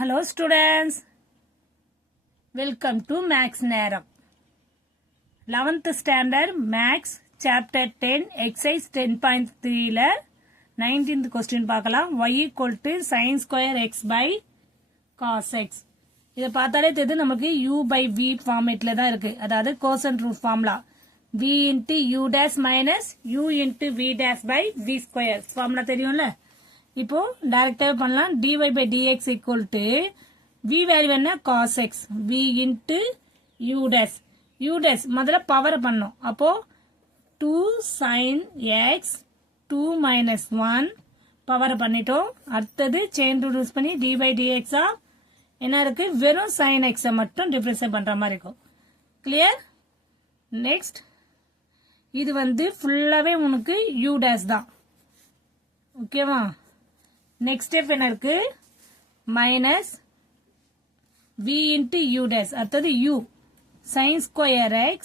Hello students, welcome to Max நேரம் 11th standard Max chapter 10 exercise 10.3ல 19th question பார்க்கலாம். y equal to sin square x by cos x. இதை பார்த்தாலே தெரியுது நமக்கு u by v ஃபார்மேட்ல தான் இருக்கு. அதாவது cosine root formula v into u dash minus u into v dash by v square formula தெரியும்ல. இப்போ டைரக்டாவே பண்ணலாம். dy by dx equal to v value என்ன cos x v into u dash முதல்ல power பண்ணோம். அப்போ 2 sin x 2 minus 1 பவர் பண்ணிட்டோம். அடுத்தது chain rule use பண்ணி dy by dx என்ன இருக்கு வெறும் sin x மட்டும் டிஃபரன்ஷியேட் பண்ற மாதிரி இருக்கும். கிளியர்? நெக்ஸ்ட் இது வந்து ஃபுல்லாவே உனக்கு u dash தான். ஓகேவா? நெக்ஸ்ட் ஸ்டெப் என்ன இருக்கு minus v into u dash அடுத்தது u sin square x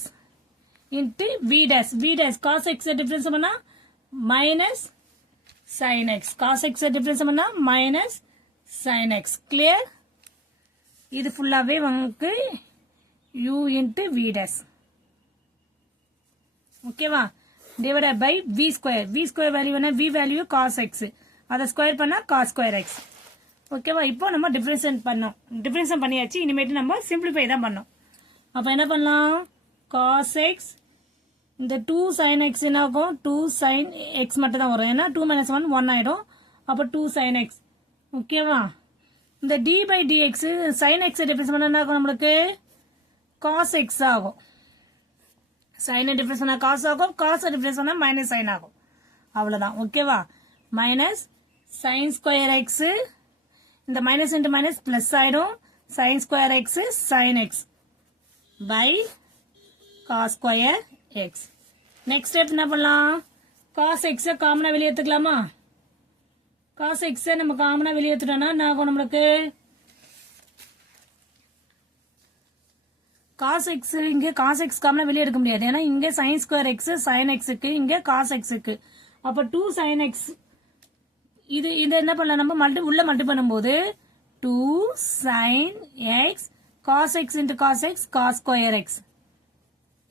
into v dash cos x difference பண்ணா minus sin x cos x difference பண்ணா minus sin x கிளியர்? இது ஃபுல்லாவே உங்களுக்கு u into v dash ஓகேவா divided by v square value என்ன v value cos x அதை square பண்ணா cos square x ஓகேவா. இப்போ நம்ம டிஃபரன்ஷியேட் பண்ணியாச்சு. இனிமேட்டு நம்ம சிம்பிளிஃபை தான் பண்ணோம். அப்ப என்ன பண்ணலாம் cos x இந்த 2 sin x என்ன ஆகும் 2 sin x மட்டும் தான் வரும். ஏன்னா 2 minus 1 1 ஆயிடும். அப்ப 2 sin x ஓகேவா. இந்த d by dx sin x difference பண்ணா என்ன ஆகும் நம்மளுக்கு cos x ஆகும். sin டிஃபரன்ஸ் பண்ணா cos ஆகும். cos டிஃபரன்ஸ் பண்ணா minus sin ஆகும். அவ்வளவுதான் ஓகேவா. மைனஸ் sin square x இந்த மைனஸ் இன்டு மைனஸ் பிளஸ் ஆயிடும். sin square x sin x by cos square x. Next step என்ன பண்ணலாம் cos x காமனா வெளியே எடுத்துக்கலாமா? cos x நம்ம காமனா வெளியே எடுத்துட்டோம்னா என்ன ஆகும் நம்மளுக்கு cos x இங்க cos x காமனா வெளியே எடுக்க முடியாது. ஏன்னா இங்க sin square x sin x க்கு இங்க cos x க்கு அப்ப 2 sin x இது என்ன பண்ணலாம் நம்ம உள்ள மல்டி பண்ணும்போது 2 sin x cos x into cos x cos square x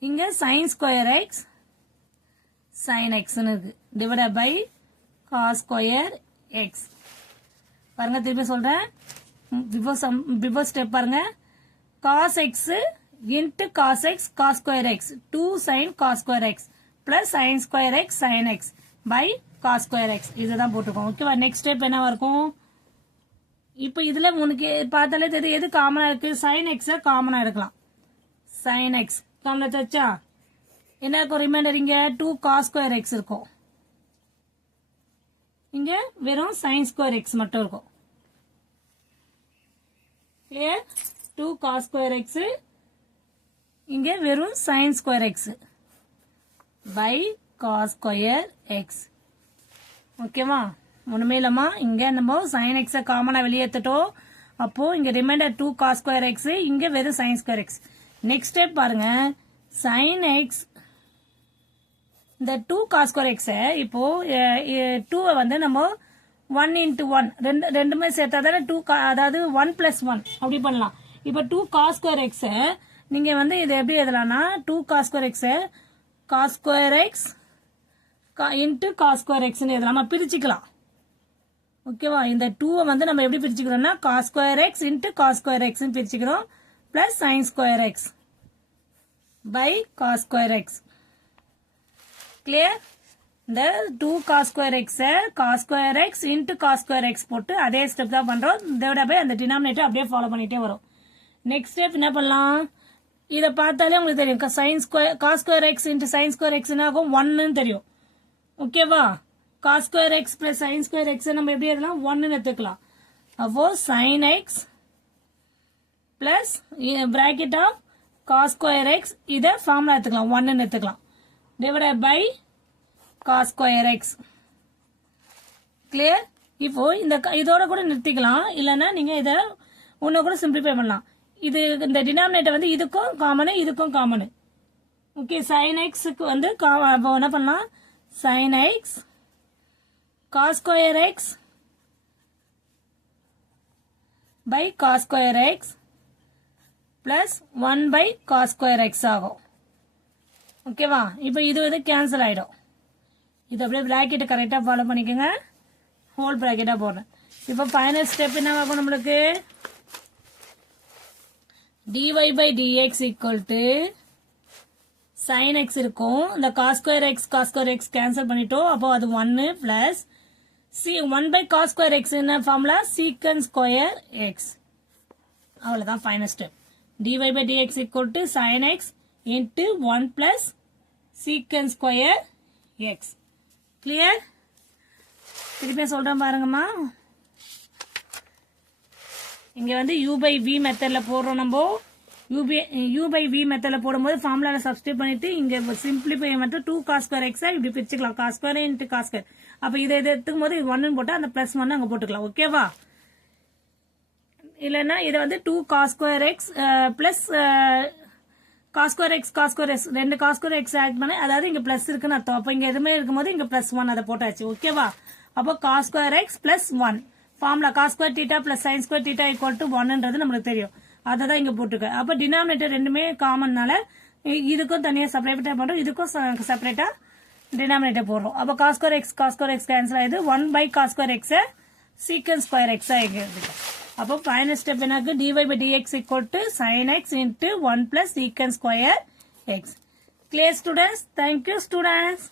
இங்க sin square x sin x னு இருக்கு divided by cos square x. பாருங்க திருப்பி சொல்றேன். பிஃபோர் ஸ்டெப் பாருங்க cos x into cos x cos square x 2 sin cos square x plus sin square x sin x by cos square x இதுதான் போட்டுக்கோம். ஓகேவா. Next step என்னவா இருக்கும் இப்போ இதுல உனக்கு பார்த்தாலே தெரியும் எது காமனா இருக்கு sin x காமனா எடுக்கலாம். sin x காமனா வச்சா என்ன இருக்கும் ரிமைண்டர் இங்க 2 cos square x இருக்கும். இங்க வெறும் sin square x மட்டும் இருக்கும். கிளியர்? 2 cos square x இங்க வெறும் sin square x by cos square x ஓகேவா. ஒண்ணுமே இல்லமா இங்க நம்ம sin x காமனா வெளியேத்துட்டோம். அப்போ இங்க ரிமைண்டர் 2 cos square x இங்க வெறும் sin square x. Next step பாருங்க sin x இந்த 2 cos square x இப்போ 2 வந்து நம்ம 1 into 1 ரெண்டுமே சேர்த்தா தானே 2 அதாவது 1 plus 1 அப்படி பண்ணலாம். இப்போ 2 cos square x நீங்க வந்து இது எப்படி எழுதலாம்னா 2 cos square x cos square x into cos square x னு எழுதலாமா பிரிச்சுக்கலாம். ஓகேவா. இந்த 2 வந்து நம்ம எப்படி பிரிச்சுக்கிறோம்னா cos square x into cos square x னு பிரிச்சுக்கிறோம் plus sin square x by cos square x. Clear? இந்த 2 cos square x cos square x into cos square x போட்டு அதே ஸ்டெப் தான் பண்றோம். இதோட போய் அந்த டினாமினேட்டர் அப்படியே ஃபாலோ பண்ணிட்டே வரும். நெக்ஸ்ட் ஸ்டெப் என்ன பண்ணலாம் இத பார்த்தாலே உங்களுக்கு தெரியும் sin square cos square x into sin square x என்ன ஆகும் 1 னு தெரியும். ஓகேவா. cos square x plus sin square x நம்ம எப்படி எழுதலாம் 1 னு எடுத்துக்கலாம். அப்போ sin x plus bracket of cos square x இத ஃபார்முலா எடுத்துக்கலாம் 1 னு எடுத்துக்கலாம் divided by cos square x. Clear? இப்போ இதோட கூட நிறுத்திக்கலாம். இல்லனா நீங்க இத ஒண்ணு கூட சிம்பிளிஃபை பண்ணலாம். இது இந்த டினாமினேட்டர் வந்து இதுக்கும் காமன். ஓகே. sin x க்கு வந்து என்ன பண்ணலாம் sin x cos square x by cos square x plus 1 by cos square x ஆகும் ஓகேவா இப்போ இது கேன்சல் ஆயிடும் இது அப்படியே பிராக்கெட்டை கரெக்டாக ஃபாலோ பண்ணிக்கோங்க ஹோல் பிராக்கெட்டாக போடுறேன் இப்போ ஃபைனல் ஸ்டெப் என்ன ஆகும் நம்மளுக்கு dy by dx equal to sin x இருக்கும் இந்த cos square x கேன்சல் பண்ணிட்டோம் அப்போ அது 1 plus 1 by cos square x என்ன ஃபார்முலா secant square x அவ்வளவுதான் final step dy by dx equal to sin x into 1 plus secant square x clear திருப்பி சொல்றேன் பாருங்கம்மா இங்க வந்து u by v மெத்தட்ல போடுறோம் நம்ம u by v மெத்தட்ல போடும்போது ஃபார்முலால சப்ஸ்டிட்யூட் பண்ணிட்டு இங்க சிம்பிளிஃபை மட்டும் 2 cos square x இப்படி பிரிச்சுக்கலாம் cos square into cos square அப்ப இதை எடுத்துக்கும் போது 1 ன்னு போட்டா அந்த +1 அங்க போட்டுக்கலாம் ஓகேவா இல்லனா இது வந்து 2 cos square x plus cos square x ரெண்டு cos square x ஆட் பண்ண அதாவது இங்க பிளஸ் இருக்குன்னு அர்த்தம் அப்ப இங்க எதுமே இருக்கும்போது இங்க +1 அத போட்டாச்சு ஓகேவா அப்ப cos square x plus 1 formula cos square theta plus sin square theta equal to 1 ன்றது நமக்கு தெரியும் அத தான் இங்க போட்டுக்க அப்ப டினாமினேட்டர் ரெண்டுமே காமன்னால இதுக்கும் தனியா செப்பரேட்டா பண்றோம் இதுக்கும் செப்பரேட்டா டினாமினேட்டர் போடுறோம் அப்ப cos square x கேன்சல் ஆயிடுது 1 by cos square x secant square x ஆயிடுது அப்போ ஃபைனல் ஸ்டெப் எனக்கு dy by dx equal to sin x into 1 plus secant square x clear students thank you students